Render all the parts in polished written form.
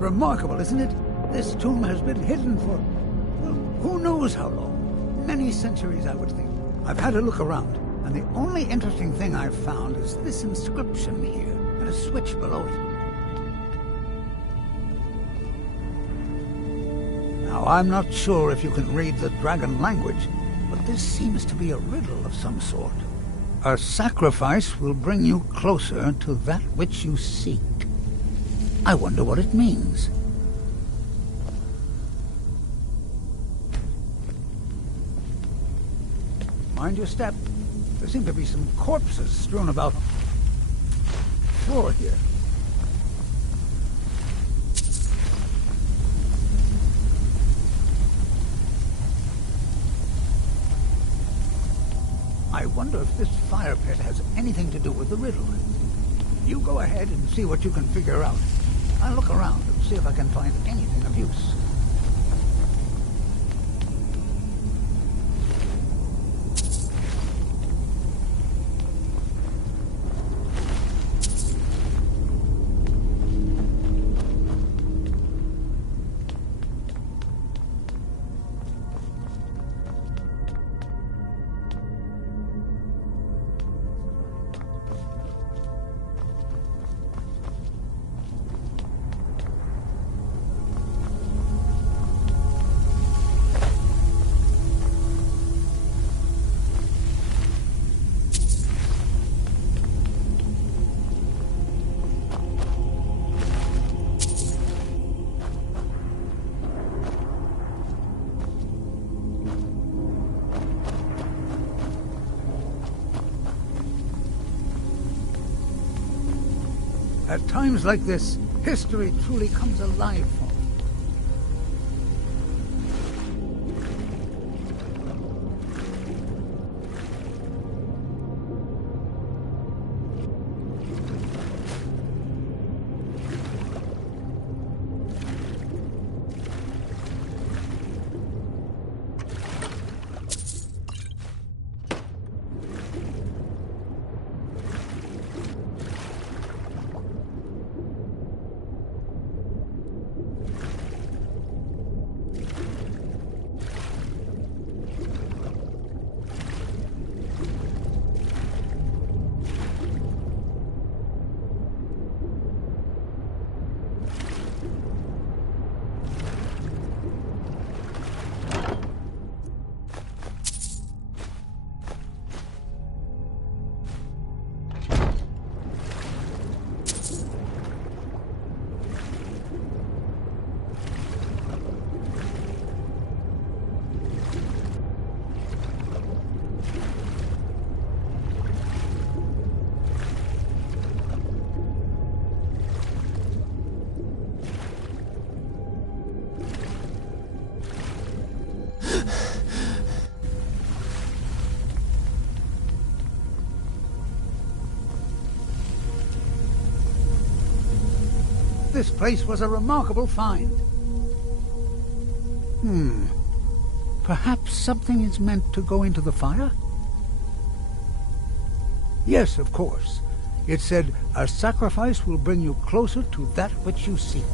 Remarkable, isn't it? This tomb has been hidden for, well, who knows how long. Many centuries, I would think. I've had a look around, and the only interesting thing I've found is this inscription here, and a switch below it. Now, I'm not sure if you can read the dragon language, but this seems to be a riddle of some sort. A sacrifice will bring you closer to that which you seek. I wonder what it means. Mind your step. There seem to be some corpses strewn about the floor here. I wonder if this fire pit has anything to do with the riddle. You go ahead and see what you can figure out. I'll look around and see if I can find anything of use. At times like this, history truly comes alive for me. This place was a remarkable find. Perhaps something is meant to go into the fire? Yes, of course. It said, a sacrifice will bring you closer to that which you seek.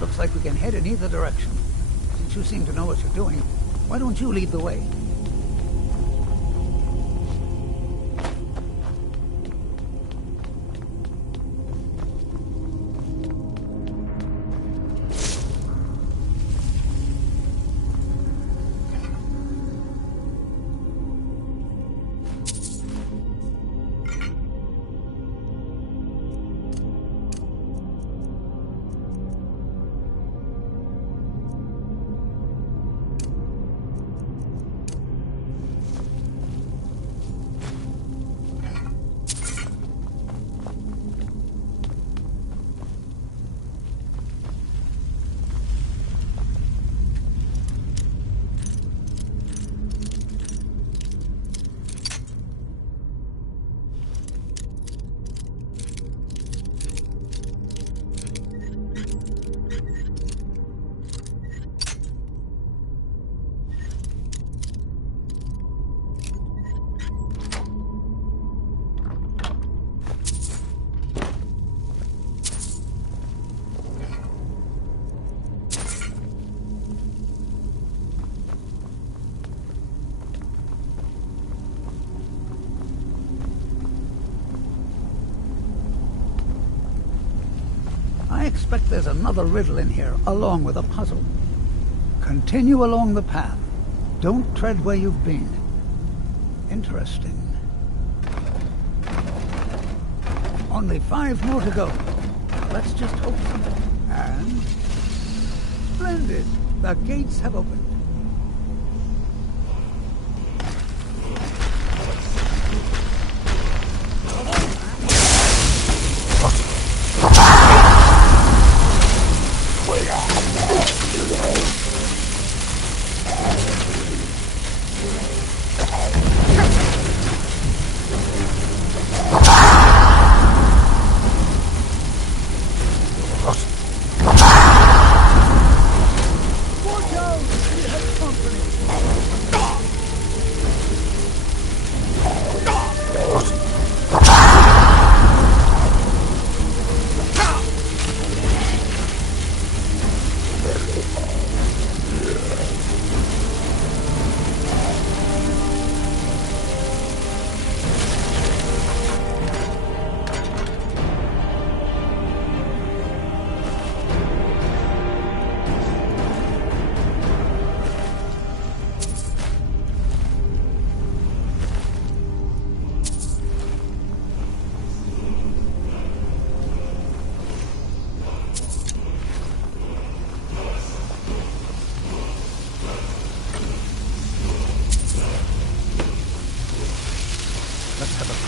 Looks like we can head in either direction. Since you seem to know what you're doing, why don't you lead the way? I expect there's another riddle in here, along with a puzzle. Continue along the path. Don't tread where you've been. Interesting. Only 5 more to go. Now let's just hope something. And... splendid! The gates have opened.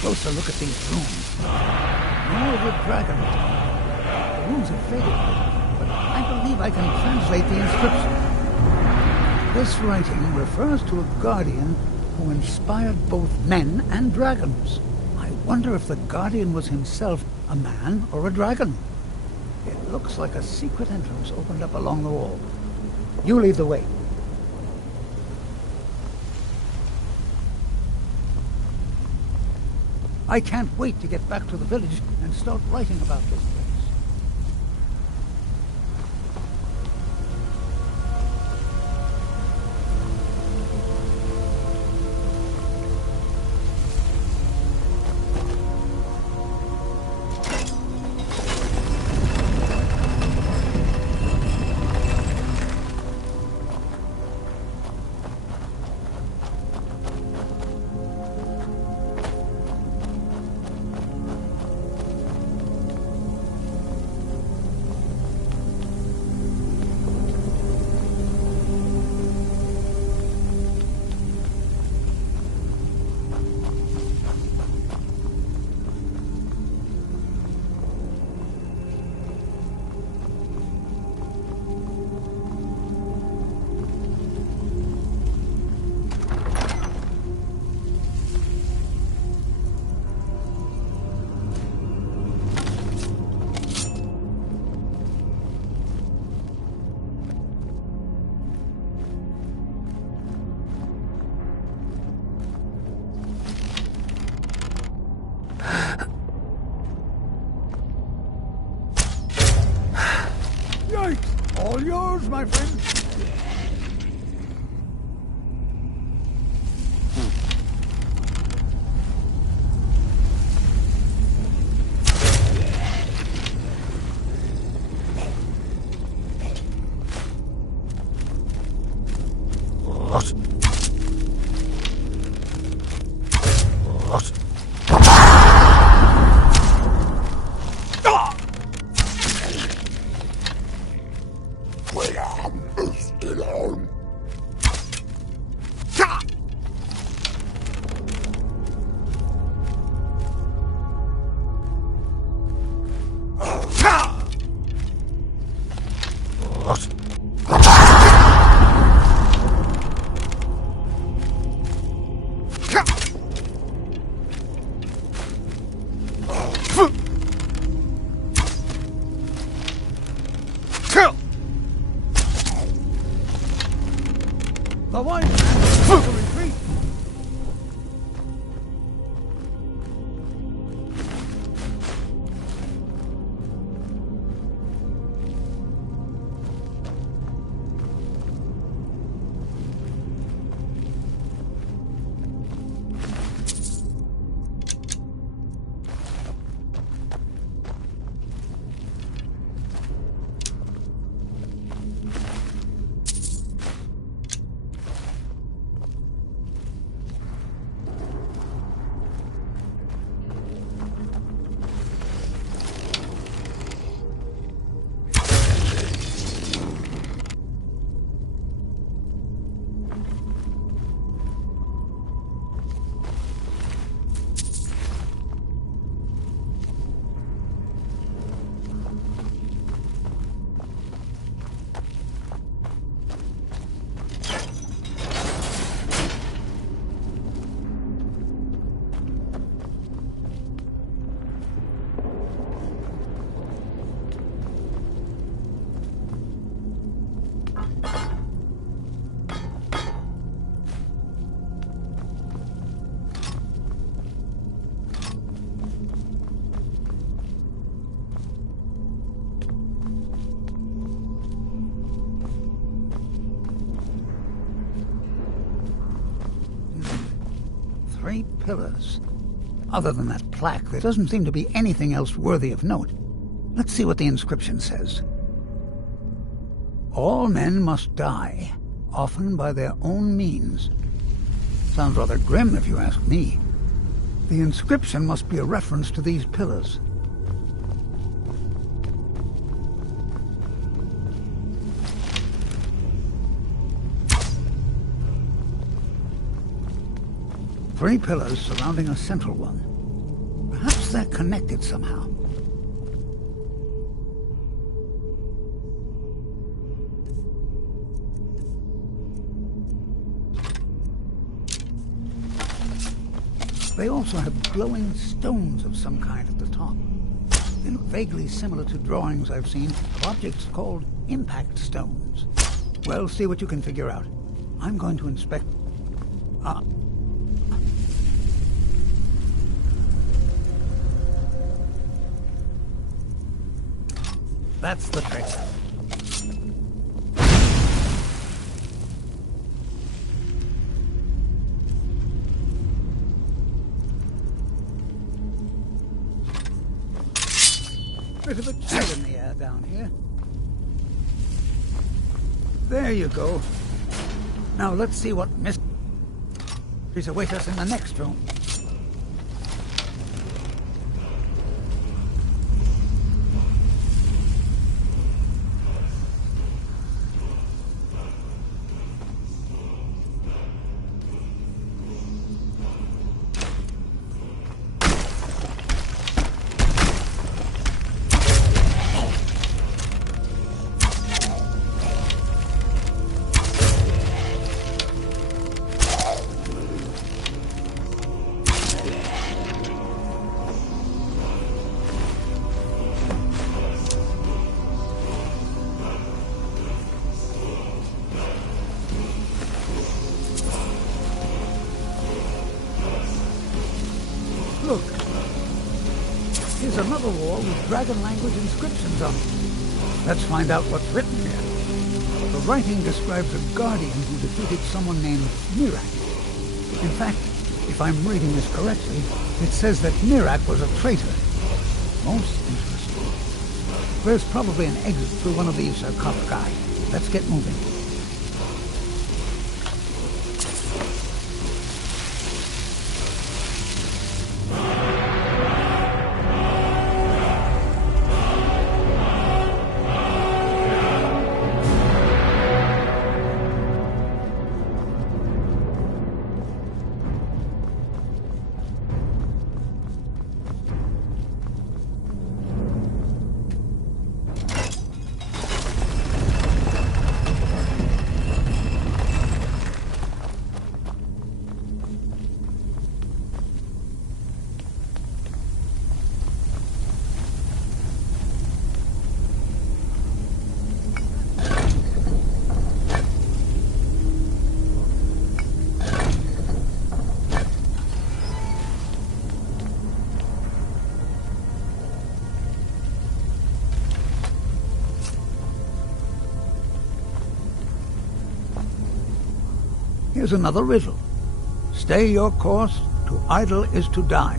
Closer look at these runes. More with Dragonborn. The runes have faded, but I believe I can translate the inscription. This writing refers to a guardian who inspired both men and dragons. I wonder if the guardian was himself a man or a dragon. It looks like a secret entrance opened up along the wall. You lead the way. I can't wait to get back to the village and start writing about this place. All yours, my friend. The wise man to retreat. Three pillars. Other than that plaque, there doesn't seem to be anything else worthy of note. Let's see what the inscription says. All men must die, often by their own means. Sounds rather grim if you ask me. The inscription must be a reference to these pillars. Three pillars surrounding a central one. Perhaps they're connected somehow. They also have glowing stones of some kind at the top. They look vaguely similar to drawings I've seen of objects called impact stones. Well, see what you can figure out. I'm going to inspect... That's the trick. Bit of a chill in the air down here. There you go. Now let's see what mysteries await us in the next room. Look, here's another wall with dragon language inscriptions on it. Let's find out what's written here. writing describes a guardian who defeated someone named Miraak. In fact, if I'm reading this correctly, it says that Miraak was a traitor. Most interesting. There's probably an exit through one of these sarcophagi. Let's get moving. Here's another riddle. Stay your course, to idle is to die.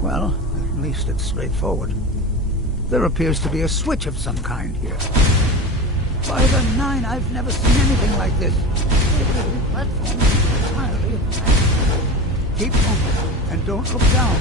Well, at least it's straightforward. There appears to be a switch of some kind here. By the nine, I've never seen anything like this. The platform is entirely of glass. Keep moving, and don't look down.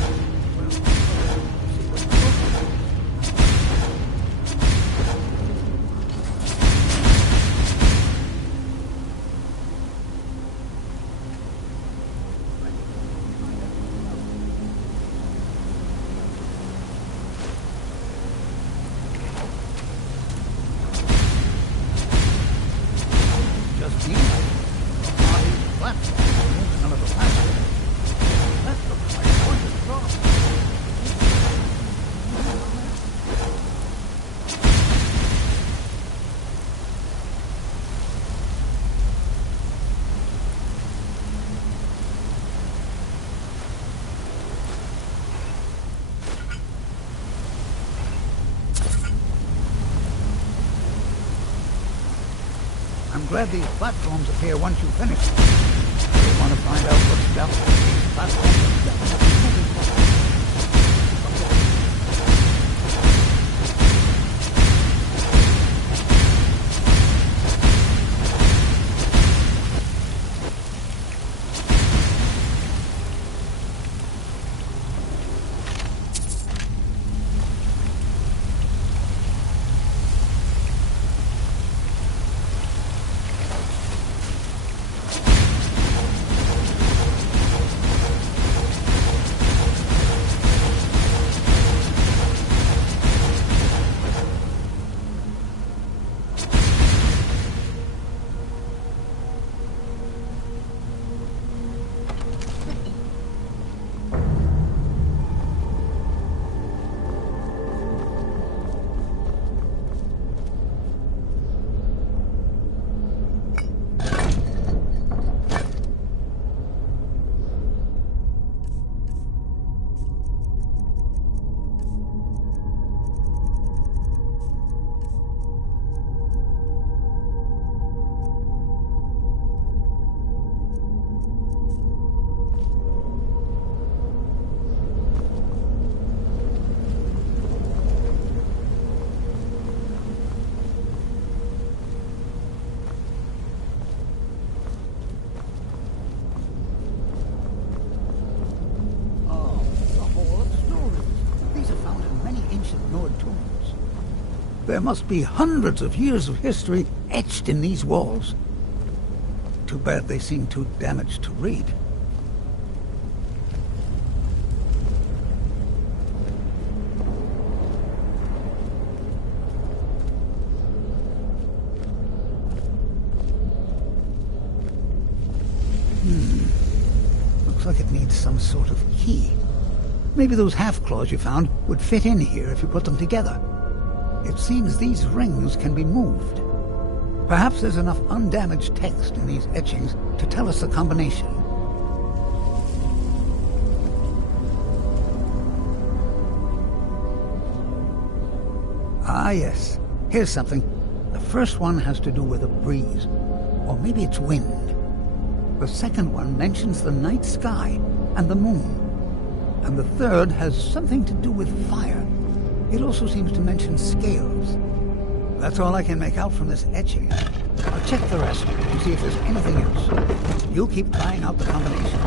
I'm glad these platforms appear once you finish them. You want to find out what's down these platforms? There must be hundreds of years of history etched in these walls. Too bad they seem too damaged to read. Looks like it needs some sort of key. Maybe those half-claws you found would fit in here if you put them together. It seems these rings can be moved. Perhaps there's enough undamaged text in these etchings to tell us the combination. Ah, yes. Here's something. The first one has to do with a breeze, or maybe it's wind. The second one mentions the night sky and the moon. And the third has something to do with fire. It also seems to mention scales. That's all I can make out from this etching. I'll check the rest and see if there's anything else. You keep trying out the combinations.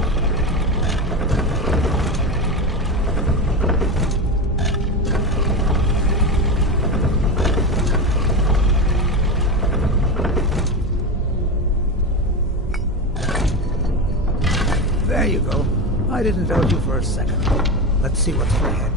There you go. I didn't doubt you for a second. Let's see what's ahead.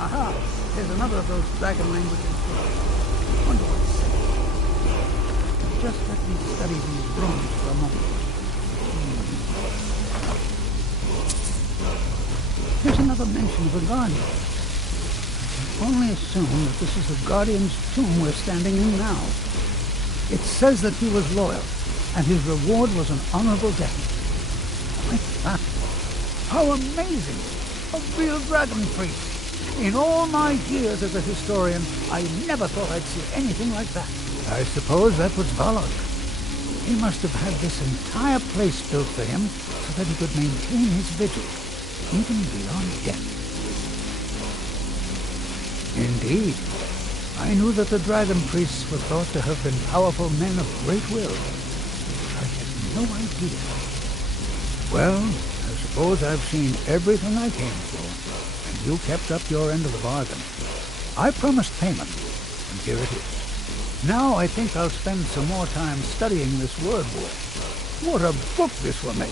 Aha! There's another of those dragon languages. Wonder what it's saying. Just let me study these runes for a moment. Here's another mention of a guardian. I can only assume that this is the guardian's tomb we're standing in now. It says that he was loyal, and his reward was an honorable death. Like that. How amazing! A real dragon priest! In all my years as a historian, I never thought I'd see anything like that. I suppose that was Balog. He must have had this entire place built for him so that he could maintain his vigil, even beyond death. Indeed. I knew that the dragon priests were thought to have been powerful men of great will. I had no idea. Well, I suppose I've seen everything I came for. You kept up your end of the bargain. I promised payment, and here it is. Now I think I'll spend some more time studying this word war. What a book this will make!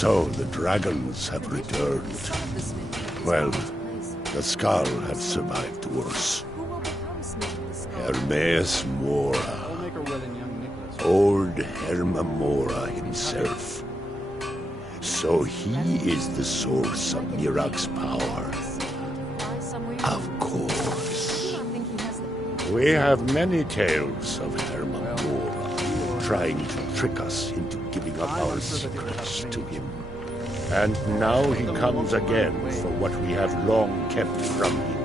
So the dragons have returned. Well, the Skull have survived worse. Hermes Mora. Old Hermamora himself. So he is the source of Miraak's power. Of course. We have many tales of Hermamora trying to trick us into giving up our secrets to him. And now he comes again for what we have long kept from him.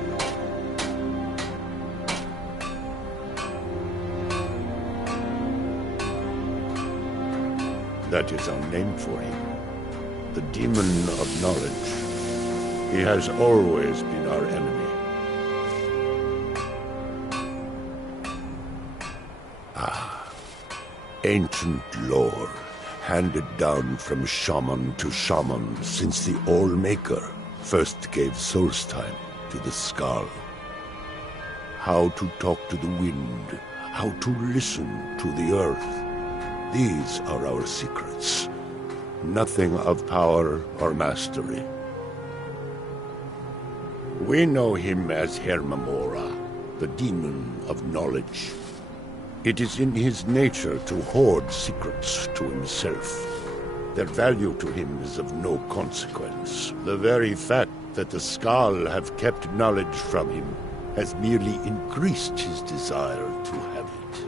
That is our name for him. The Demon of Knowledge. He has always been our enemy. Ah, ancient lore, handed down from shaman to shaman since the All-Maker first gave Solstheim to the Skull. How to talk to the wind, how to listen to the earth. These are our secrets. Nothing of power or mastery. We know him as Hermamora, the Demon of Knowledge. It is in his nature to hoard secrets to himself. Their value to him is of no consequence. The very fact that the Skull have kept knowledge from him has merely increased his desire to have it.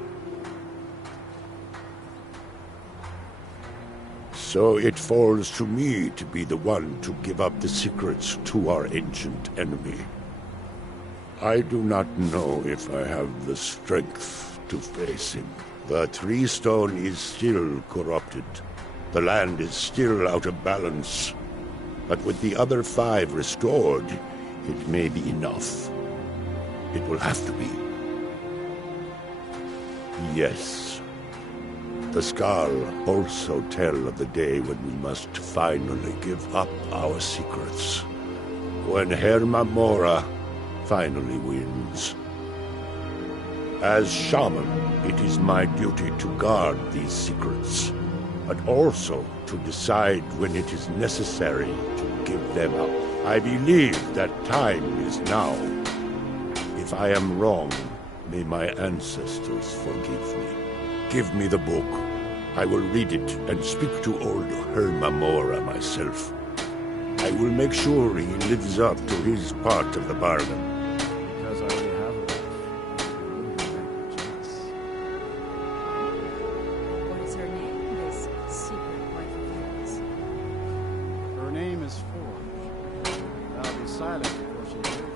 So it falls to me to be the one to give up the secrets to our ancient enemy. I do not know if I have the strength to face him. The Tree Stone is still corrupted. The land is still out of balance. But with the other 5 restored, it may be enough. It will have to be. Yes. The Skull also tell of the day when we must finally give up our secrets. When Hermamora finally wins. As shaman, it is my duty to guard these secrets, but also to decide when it is necessary to give them up. I believe that time is now. If I am wrong, may my ancestors forgive me. Give me the book. I will read it and speak to old Hermamora myself. I will make sure he lives up to his part of the bargain. Because I already have a wife. What is her name, this secret wife of yours? Her name is Forge. I'll be silent before she hears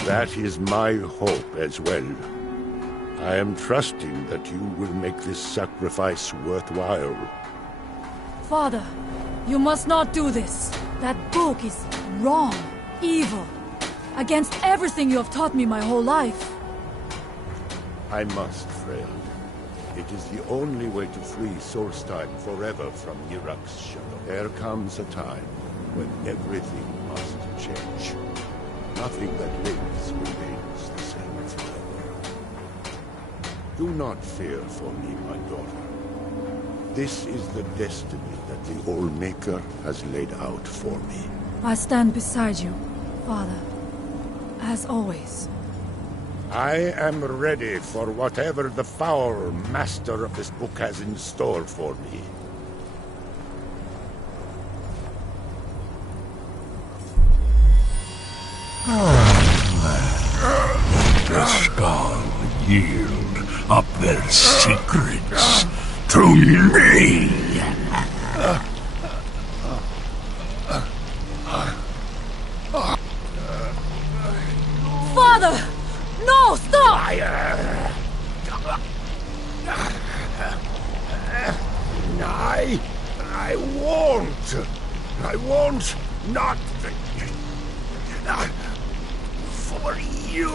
you. That is my hope as well. I am trusting that you will make this sacrifice worthwhile. Father, you must not do this. That book is wrong, evil, against everything you have taught me my whole life. I must, Freya. It is the only way to free Solstheim forever from Miraak's shadow. There comes a time when everything must change. Nothing that lives remains the same forever. Do not fear for me, my daughter. This is the destiny that the All-Maker has laid out for me. I stand beside you, Father, as always. I am ready for whatever the foul master of this book has in store for me. The Skull yield up their secrets to me. Father! No, stop! I won't. I won't not for you.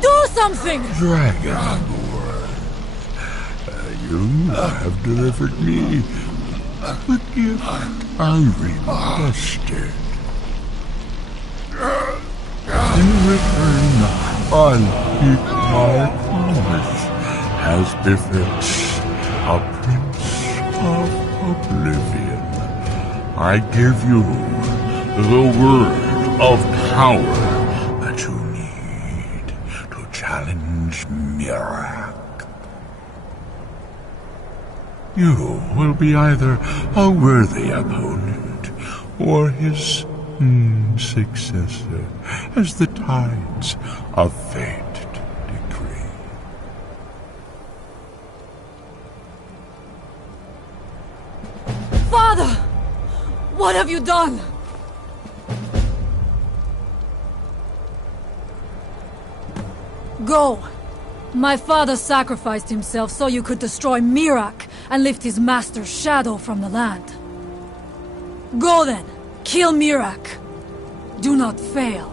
Do something! Dragonborn, you have delivered me the gift I requested. In return, I'll keep my promise, as befits a prince of oblivion. I give you the word of power that you need to challenge Miraak. You will be either a worthy opponent or his successor, as the tides of fate decree. Father! What have you done? Go. My father sacrificed himself so you could destroy Miraak and lift his master's shadow from the land. Go then. Kill Miraak. Do not fail.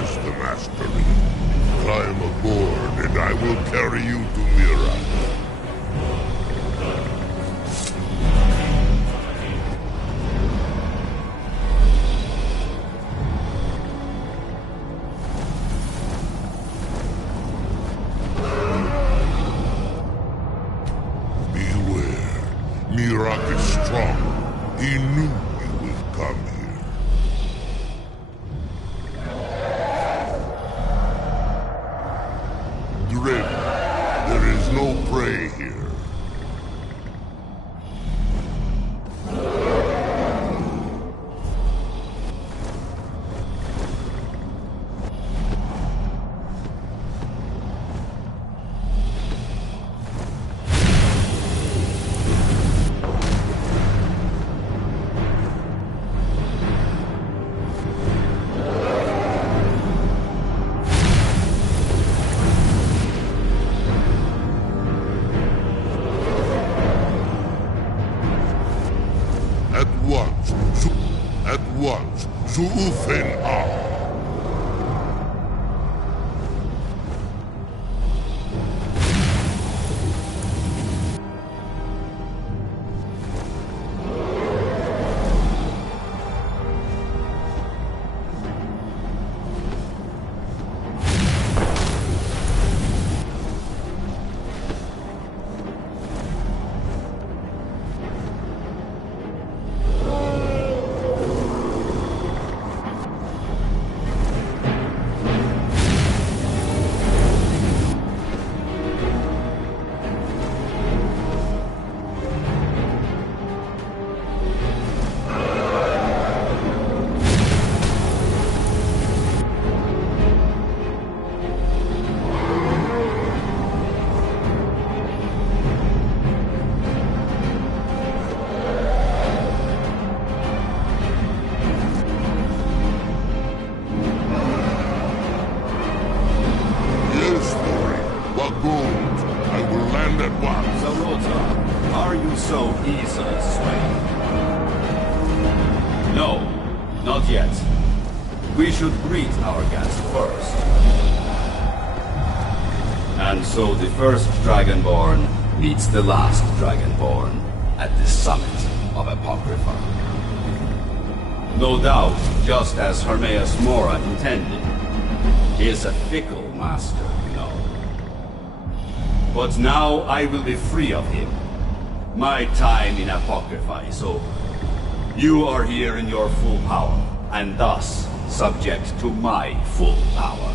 has the mastery. Climb aboard, and I will carry you to Miraak. Beware. Miraak is strong. He knew you would come here. Dread, there is no prey here. At once, Zuufen Ar. I will land at once. Zarota, are you so easily swayed? No, not yet. We should greet our guest first. And so the first Dragonborn meets the last Dragonborn at the summit of Apocrypha. No doubt, just as Hermaeus Mora intended. He is a fickle master, you know. But now I will be free of him. My time in Apocrypha is over. You are here in your full power, and thus subject to my full power.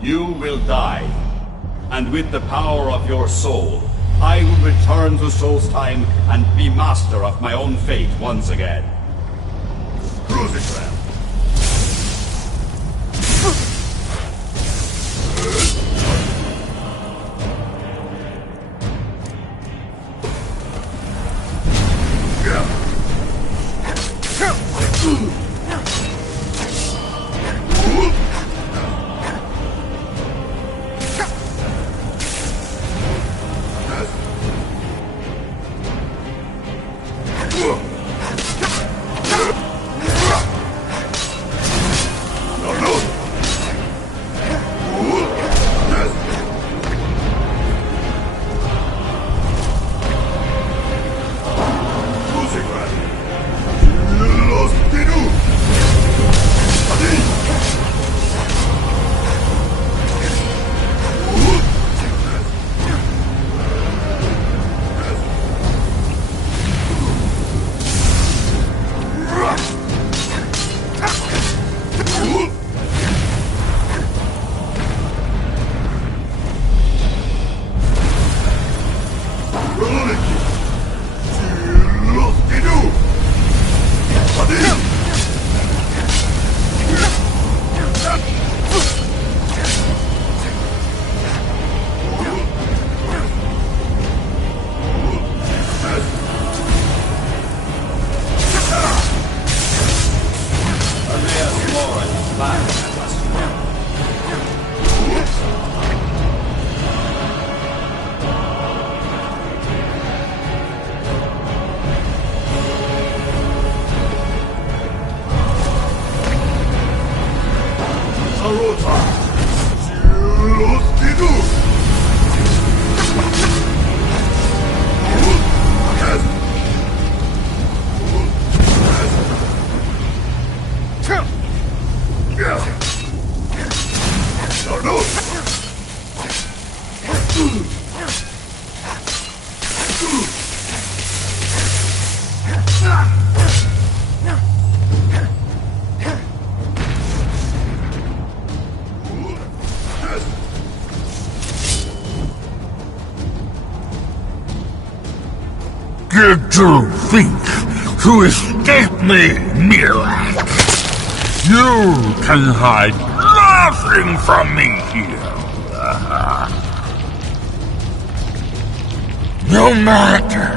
You will die, and with the power of your soul, I will return to Solstheim and be master of my own fate once again. Crucigram! Los Pinu! to think to escape me, Miraak. You can hide nothing from me here. No matter.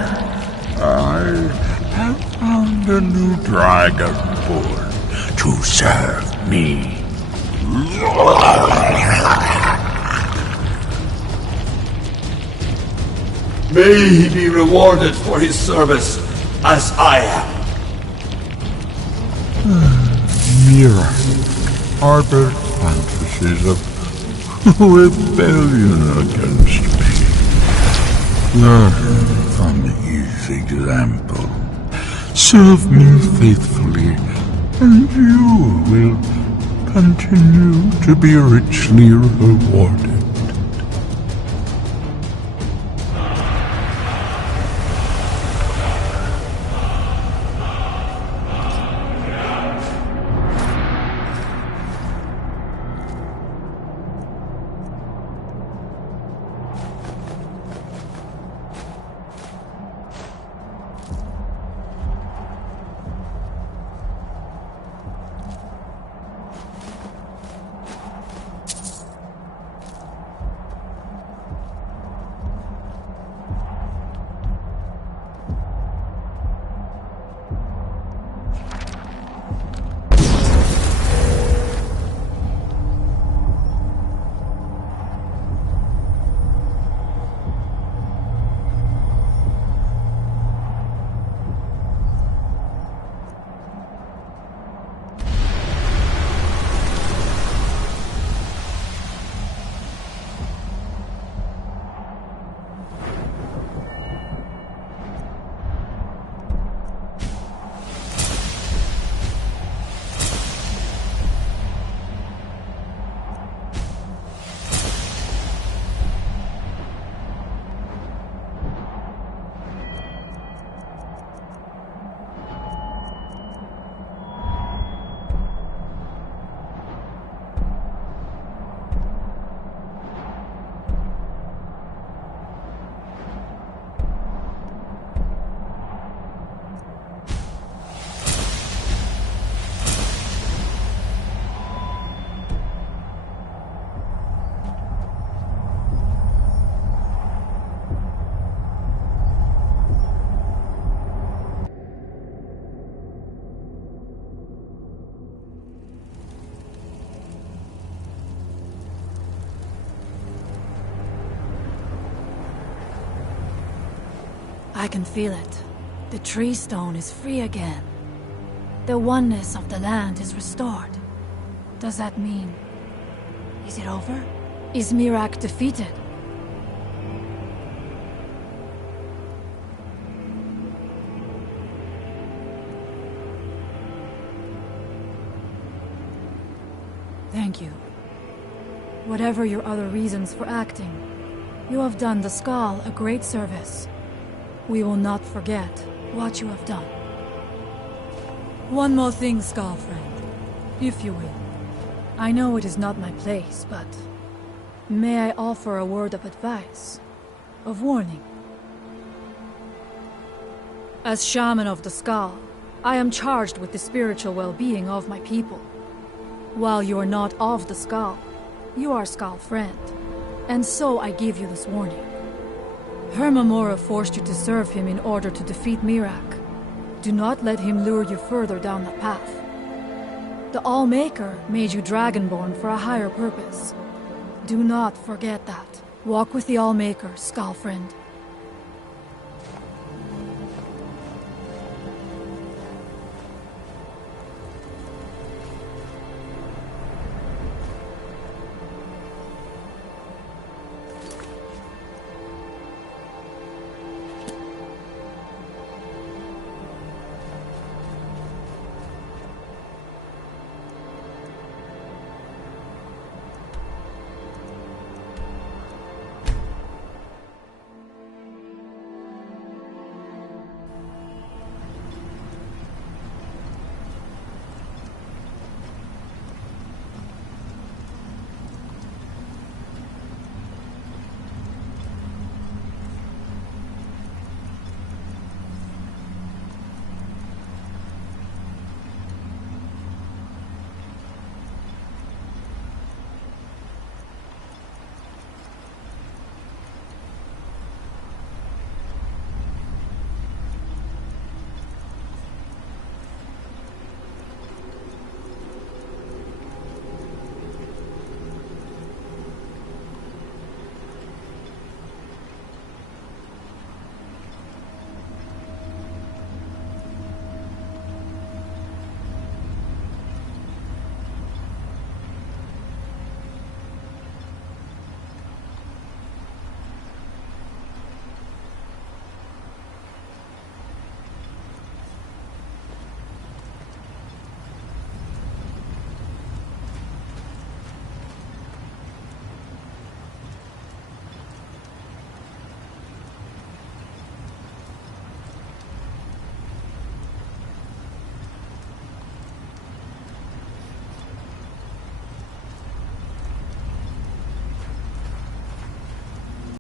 I have found a new Dragonborn to serve me. May he be rewarded for his service, as I am. Miraak harbored fantasies of rebellion against me. Learn from his example. Serve me faithfully, and you will continue to be richly rewarded. I can feel it. The tree stone is free again. The oneness of the land is restored. Does that mean... is it over? Is Miraak defeated? Thank you. Whatever your other reasons for acting, you have done the Skull a great service. We will not forget what you have done. One more thing, Skull friend, if you will. I know it is not my place, but may I offer a word of advice, of warning? As Shaman of the Skull, I am charged with the spiritual well-being of my people. While you are not of the Skull, you are Skull friend, and so I give you this warning. Hermamora forced you to serve him in order to defeat Miraak. Do not let him lure you further down that path. The All-Maker made you Dragonborn for a higher purpose. Do not forget that. Walk with the All-Maker, Skull friend.